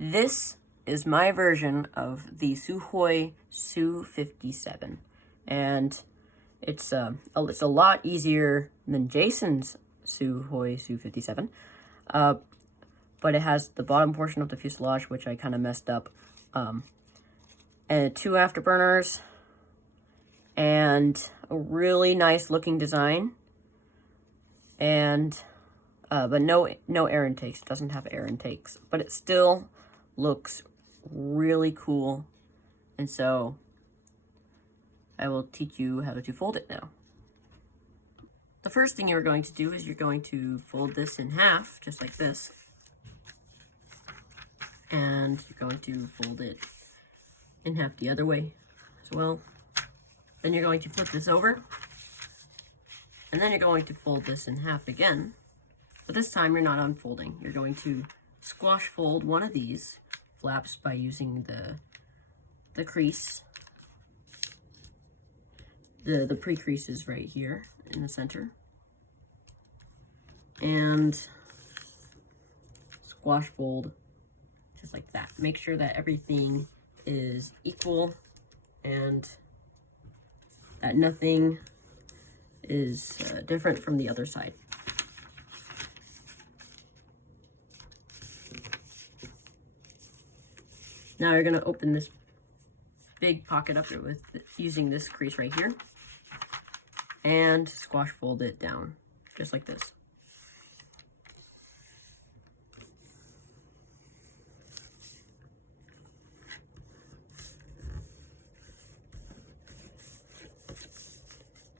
This is my version of the Sukhoi SU-57, and it's a lot easier than Jason's Sukhoi SU-57, but it has the bottom portion of the fuselage, which I kind of messed up, and 2 afterburners, and a really nice looking design, and but no air intakes. It doesn't have air intakes, but it still looks really cool. And so I will teach you how to fold it now. The first thing you're going to do is you're going to fold this in half, just like this. And you're going to fold it in half the other way as well. Then you're going to flip this over. And then you're going to fold this in half again. But this time you're not unfolding. You're going to squash fold one of these flaps by using the crease. The pre-crease is right here in the center. And squash fold just like that. Make sure that everything is equal and that nothing is different from the other side. Now you're going to open this big pocket up with using this crease right here and squash fold it down just like this.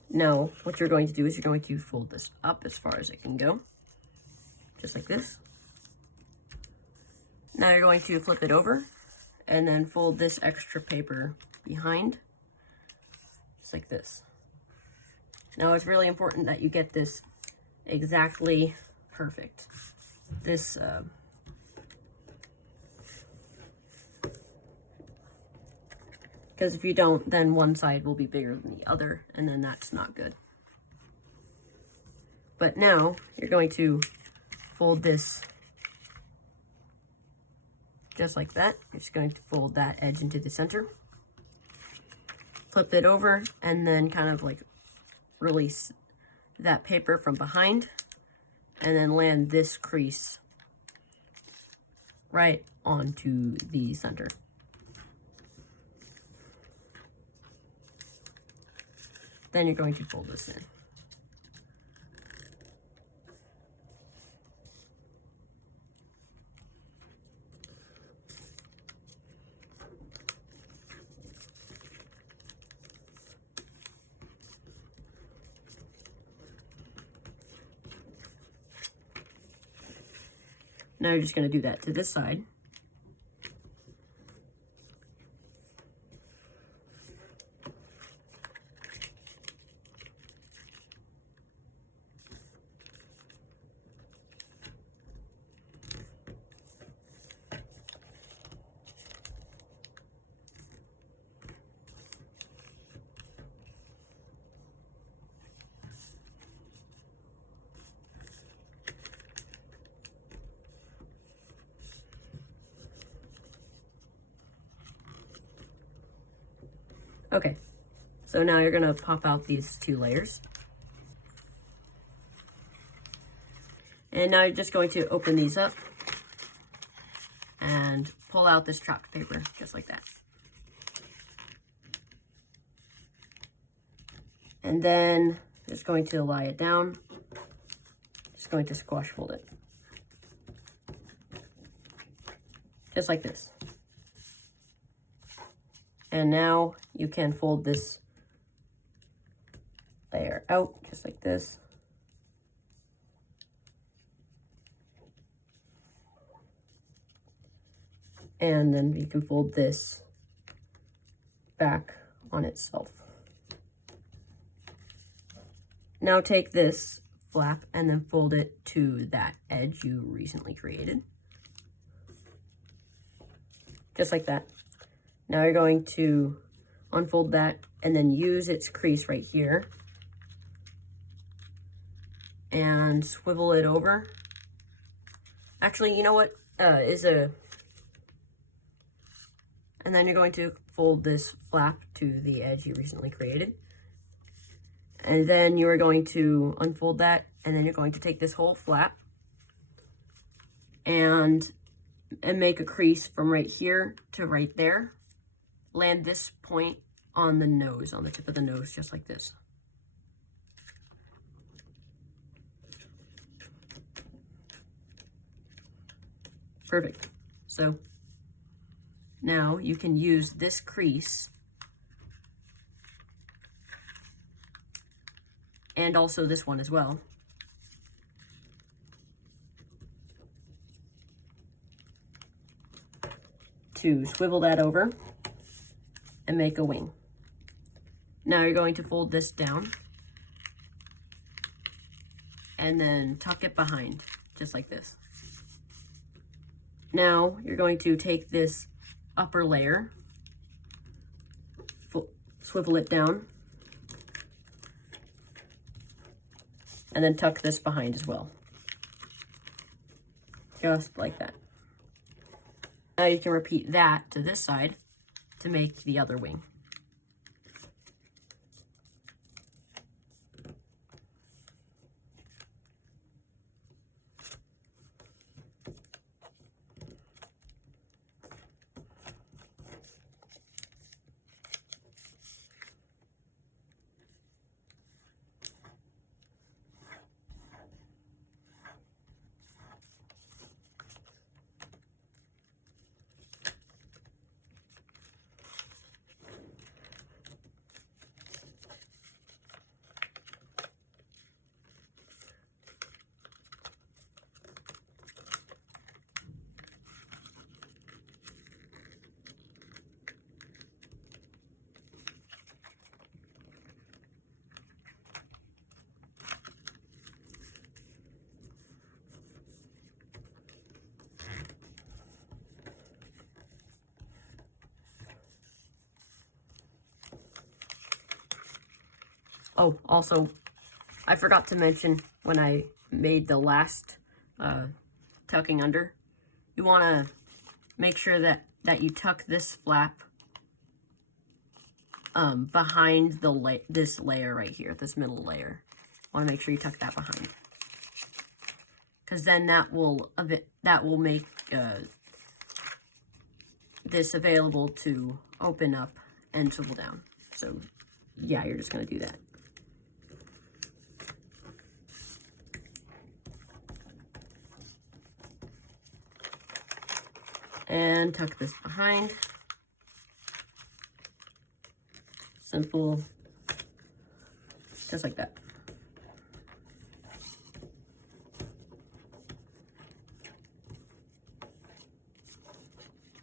Now what you're going to do is you're going to fold this up as far as it can go, just like this. Now you're going to flip it over and then fold this extra paper behind, just like this. Now it's really important that you get this exactly perfect. This because if you don't, then one side will be bigger than the other, and then that's not good. But now you're going to fold this just like that. You're just going to fold that edge into the center, flip it over, and then kind of like release that paper from behind, and then land this crease right onto the center. Then you're going to fold this in. Now you're just going to do that to this side. Okay, so now you're gonna pop out these 2 layers. And now you're just going to open these up and pull out this trapped paper, just like that. And then just going to lie it down, just going to squash fold it. Just like this. And now you can fold this layer out, just like this. And then you can fold this back on itself. Now take this flap and then fold it to that edge you recently created. Just like that. Now you're going to unfold that and then use its crease right here and swivel it over. Actually, you know what is a And then you're going to fold this flap to the edge you recently created. And then you are going to unfold that, and then you're going to take this whole flap and make a crease from right here to right there. Land this point on the nose, on the tip of the nose, just like this. Perfect. So now you can use this crease and also this one as well to swivel that over and make a wing. Now you're going to fold this down and then tuck it behind, just like this. Now you're going to take this upper layer, swivel it down, and then tuck this behind as well. Just like that. Now you can repeat that to this side to make the other wing. Oh, also, I forgot to mention when I made the last tucking under, you want to make sure that you tuck this flap behind this layer right here, this middle layer. Want to make sure you tuck that behind, because then that will make this available to open up and swivel down. So yeah, you're just going to do that. And tuck this behind. Simple, just like that.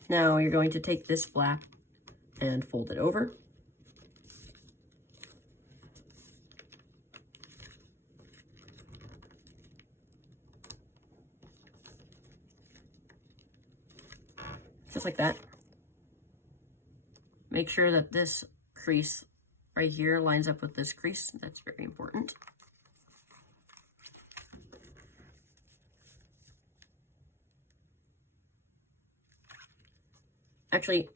Now you're going to take this flap and fold it over. Just like that. Make sure that this crease right here lines up with this crease. That's very important. Actually,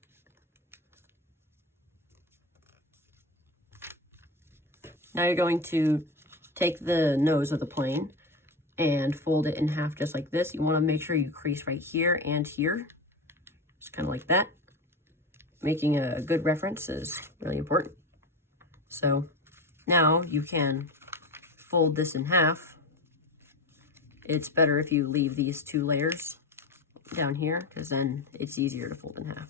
now you're going to take the nose of the plane and fold it in half just like this. You want to make sure you crease right here and here. Just kind of like that. Making a good reference is really important. So now you can fold this in half. It's better if you leave these two layers down here, because then it's easier to fold in half.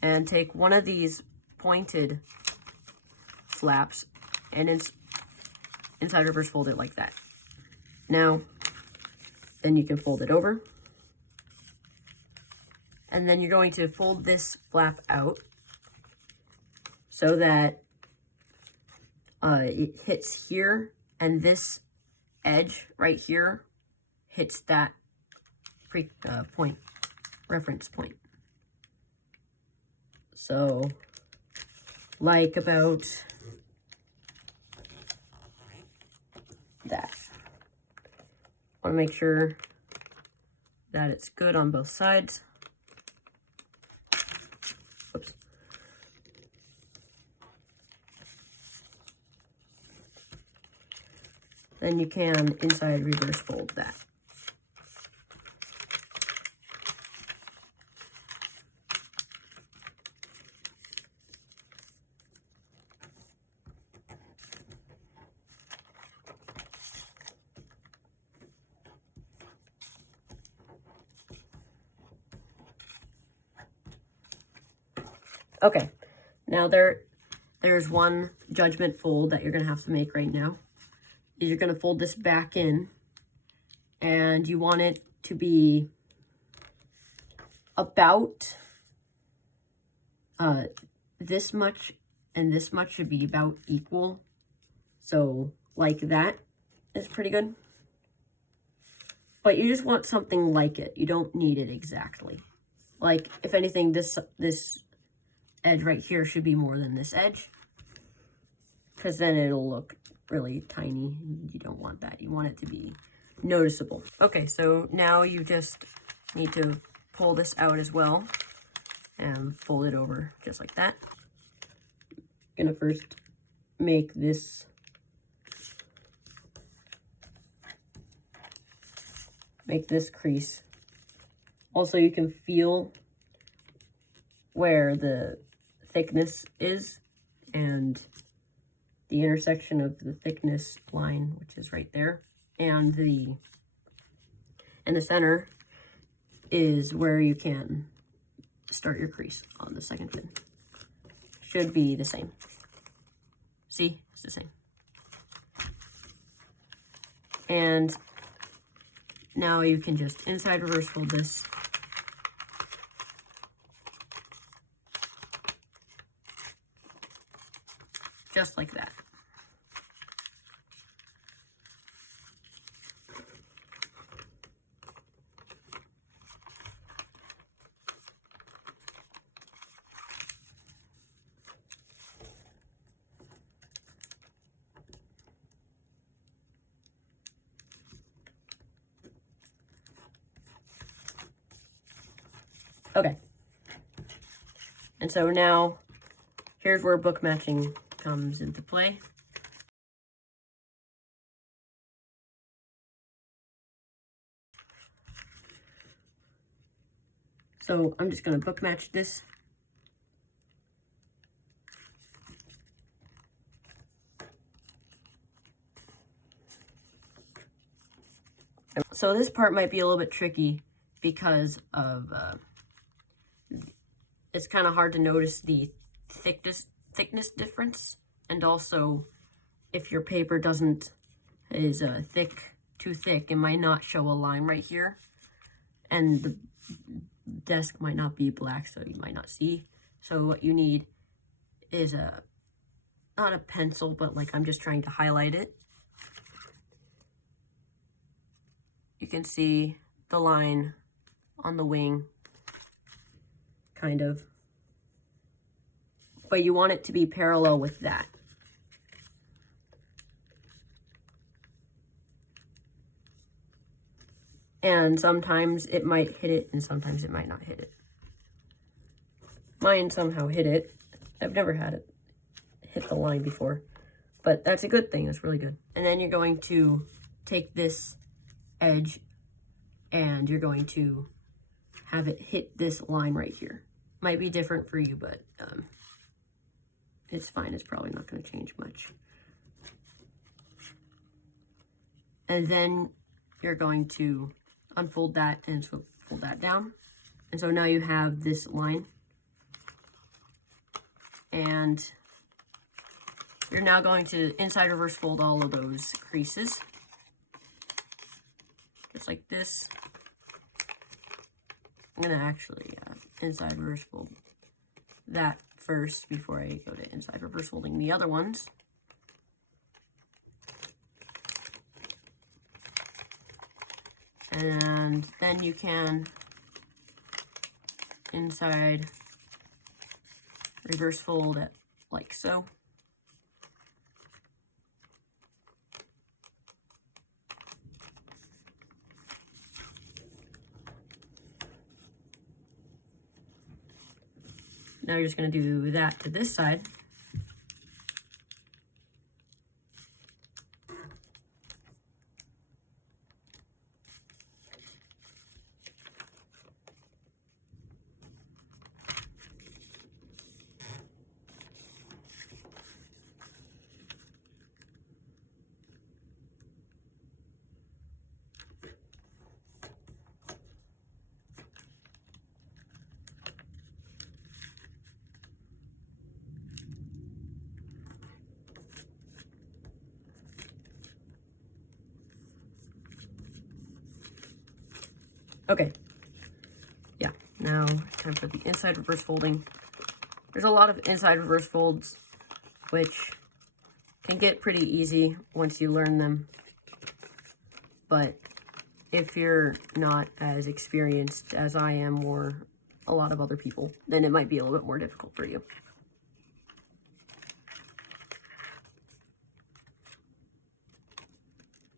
And take one of these pointed flaps and inside reverse fold it like that. Now, then you can fold it over. And then you're going to fold this flap out so that it hits here, and this edge right here hits that reference point. So, like about that. Want to make sure that it's good on both sides. then you can inside reverse fold that. Okay, now there's one judgment fold that you're going to have to make right now. You're going to fold this back in, and you want it to be about this much, and this much should be about equal. So like that is pretty good. But you just want something like it. You don't need it exactly. Like, if anything, this edge right here should be more than this edge, because then it'll look really tiny. You don't want that. You want it to be noticeable. Okay, so now you just need to pull this out as well and fold it over just like that. I'm gonna first make this crease. Also, you can feel where the thickness is and the intersection of the thickness line, which is right there, and the center is where you can start your crease on the second fin. Should be the same. See, it's the same. And now you can just inside reverse fold this. Just like that. Okay. And so now, here's where book matching comes into play. So I'm just going to book match this. So this part might be a little bit tricky because of it's kind of hard to notice the thickness difference, and also if your paper is too thick, it might not show a line right here, and the desk might not be black, so you might not see. So what you need is not a pencil, but like I'm just trying to highlight it. You can see the line on the wing, kind of. But you want it to be parallel with that. And sometimes it might hit it, and sometimes it might not hit it. Mine somehow hit it. I've never had it hit the line before, but that's a good thing. That's really good. And then you're going to take this edge and you're going to have it hit this line right here. Might be different for you, but it's fine. It's probably not going to change much. And then you're going to unfold that and so fold that down. And so now you have this line. And you're now going to inside reverse fold all of those creases. Just like this. I'm going to actually inside reverse fold that first before I go to inside reverse folding the other ones. And then you can inside reverse fold it like so. Now you're just going to do that to this side. Okay. Yeah, now time for the inside reverse folding. There's a lot of inside reverse folds, which can get pretty easy once you learn them. But if you're not as experienced as I am or a lot of other people, then it might be a little bit more difficult for you.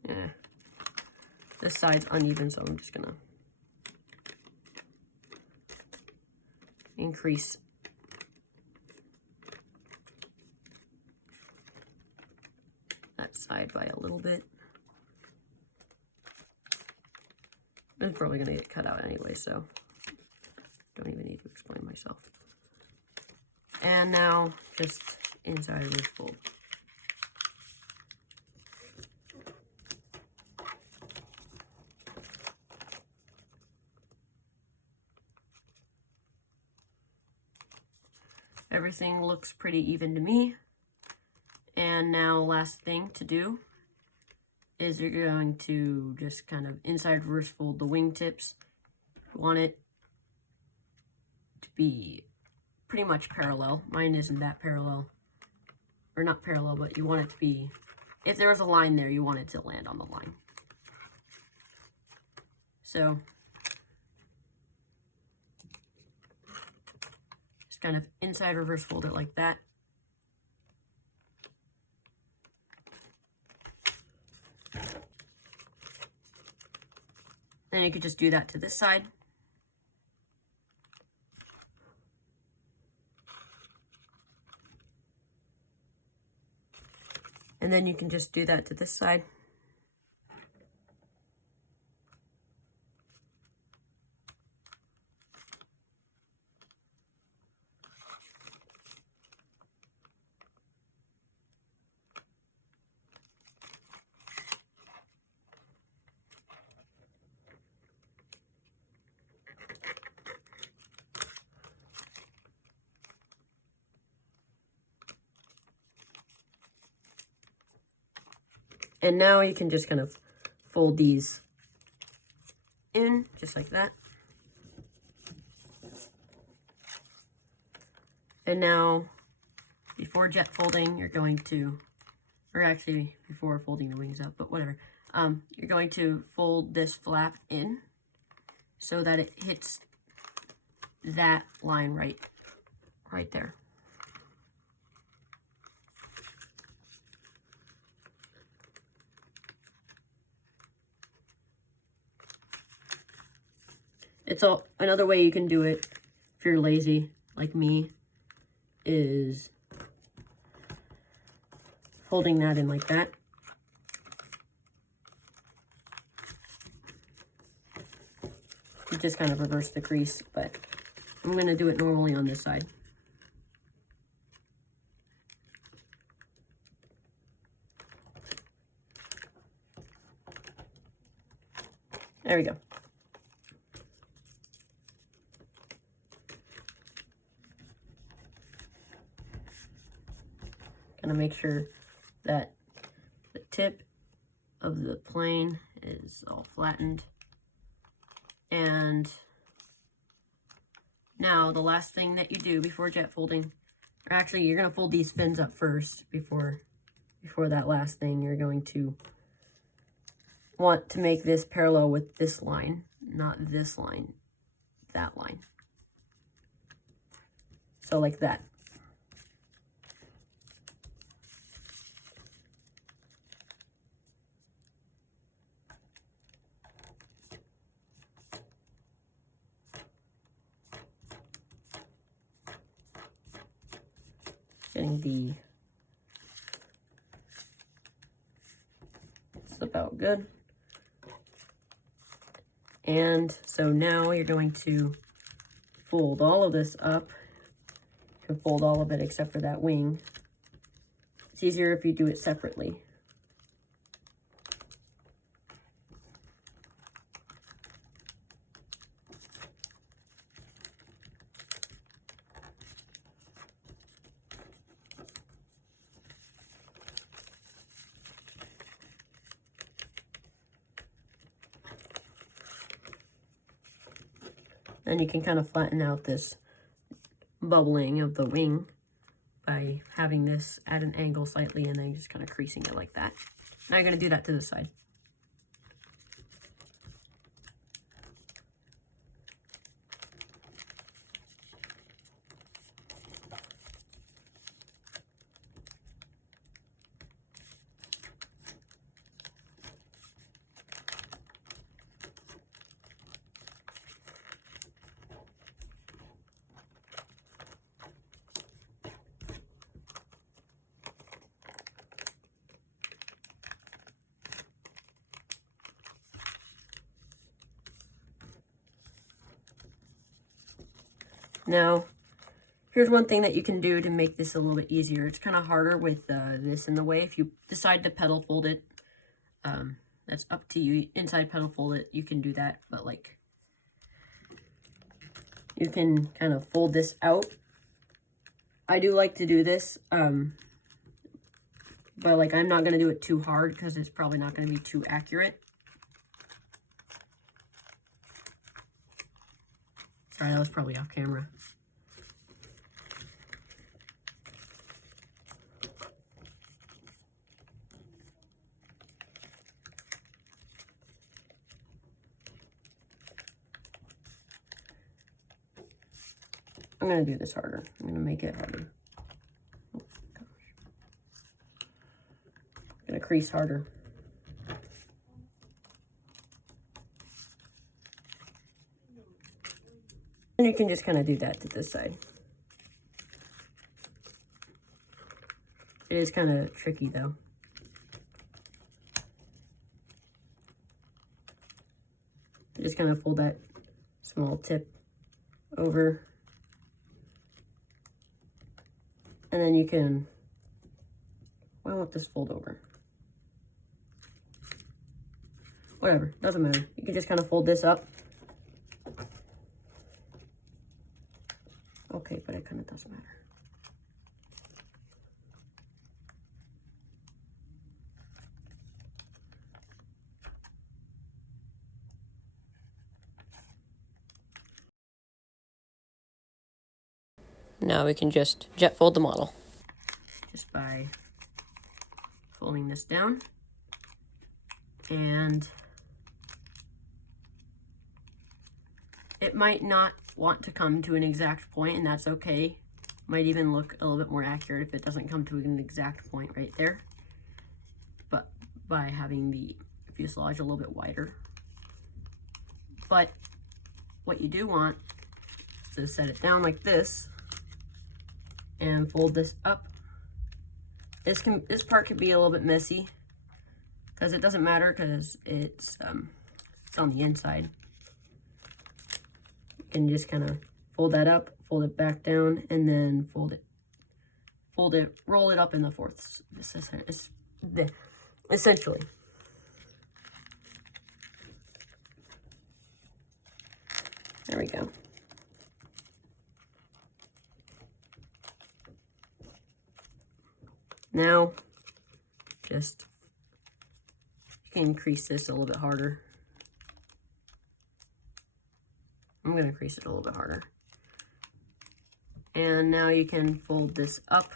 Yeah. This side's uneven, so I'm just gonna increase that side by a little bit. It's probably gonna get cut out anyway, so don't even need to explain myself. And now just inside reverse fold. Everything looks pretty even to me. And now last thing to do is you're going to just kind of inside reverse fold the wingtips. You want it to be pretty much parallel. Mine isn't that parallel, or not parallel, but you want it to be, if there was a line there, you want it to land on the line. So just kind of inside reverse fold it like that. Then you could just do that to this side. And then you can just do that to this side. And now you can just kind of fold these in, just like that. And now, before jet folding, you're going to, or actually before folding the wings up, but whatever. You're going to fold this flap in so that it hits that line right there. It's another way you can do it if you're lazy like me is folding that in like that. You just kind of reverse the crease, but I'm going to do it normally on this side. There we go. Gonna make sure that the tip of the plane is all flattened. And now the last thing that you do before jet folding, or actually you're gonna fold these fins up first before that last thing. You're going to want to make this parallel with this line, not this line, that line. So like that. Getting it's about good. And so now you're going to fold all of this up. You can fold all of it except for that wing. It's easier if you do it separately. And you can kind of flatten out this bubbling of the wing by having this at an angle slightly and then just kind of creasing it like that. Now you're going to do that to the side. Now, here's one thing that you can do to make this a little bit easier. It's kind of harder with this in the way. If you decide to pedal fold it, that's up to you. Inside pedal fold it, you can do that, but like, you can kind of fold this out. I do like to do this, but like I'm not going to do it too hard because it's probably not going to be too accurate. Sorry, that was probably off camera. I'm going to do this harder. I'm going to make it harder. Oh, gosh. I'm going to crease harder. And you can just kind of do that to this side. It is kind of tricky though. Just kind of fold that small tip over. And then you can, why won't this fold over? Whatever, doesn't matter. You can just kind of fold this up. Okay, but it kind of does matter. Now we can just jet fold the model. Just by folding this down. And it might not want to come to an exact point, and that's okay. Might even look a little bit more accurate if it doesn't come to an exact point right there. But by having the fuselage a little bit wider. But what you do want is to set it down like this and fold this up. This part could be a little bit messy because it doesn't matter because it's on the inside. You can just kind of fold that up, fold it back down, and then fold it, roll it up in the fourths, essentially. There we go. Now, just, you can increase this a little bit harder. I'm going to crease it a little bit harder. And now you can fold this up.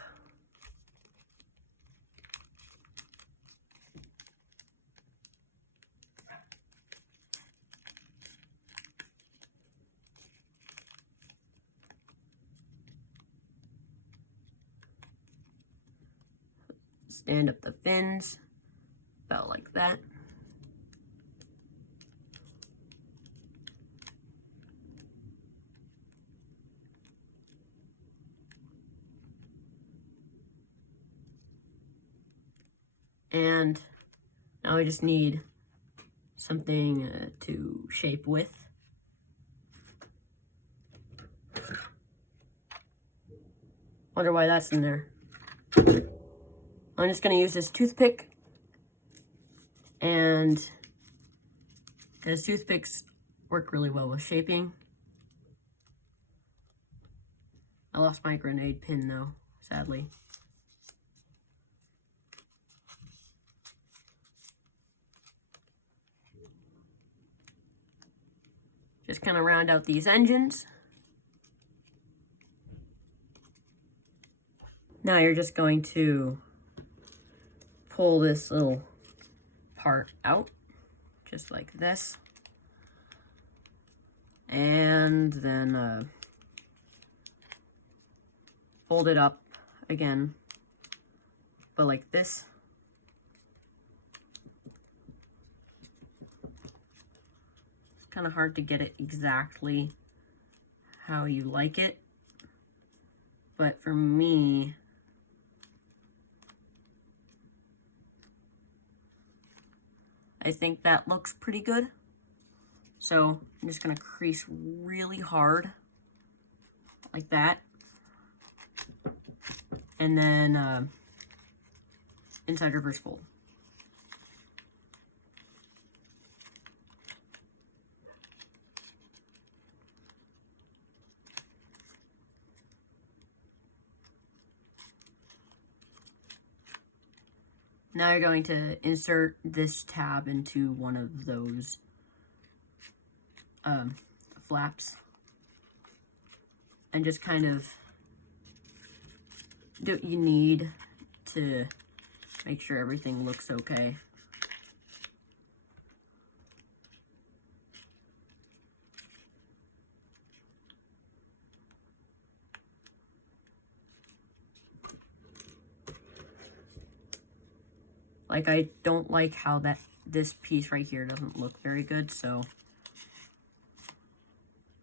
Stand up the fins, about like that. And now we just need something to shape with. Wonder why that's in there. I'm just going to use this toothpick, and because toothpicks work really well with shaping. I lost my grenade pin though, sadly. just kind of round out these engines. Now you're just going to pull this little part out, just like this. And then fold it up again, but like this. It's kind of hard to get it exactly how you like it, but for me, I think that looks pretty good. So I'm just gonna crease really hard, like that. And then inside reverse fold. Now you're going to insert this tab into one of those flaps and just kind of do what you need to make sure everything looks okay. Like, I don't like how this piece right here doesn't look very good, so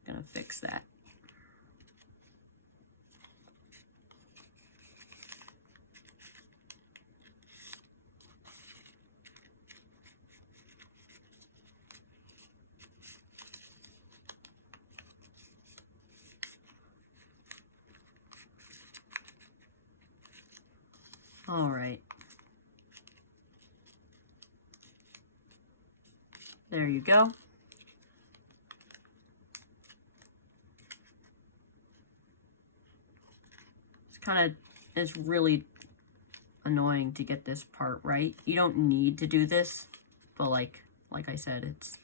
I'm gonna fix that. All right. There you go. It's really annoying to get this part right. You don't need to do this, but like I said, it's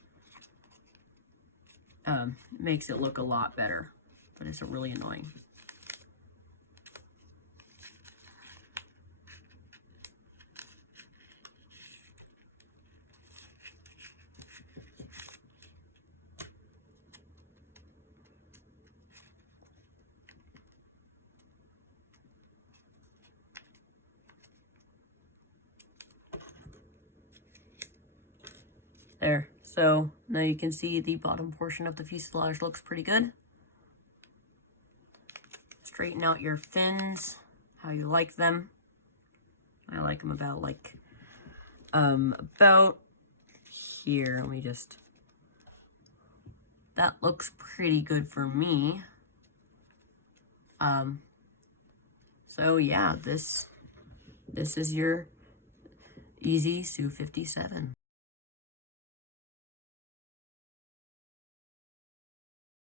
makes it look a lot better, but it's really annoying. There, so now you can see the bottom portion of the fuselage looks pretty good. Straighten out your fins, how you like them. I like them about here. Let me just, that looks pretty good for me. So yeah, this is your easy Su-57.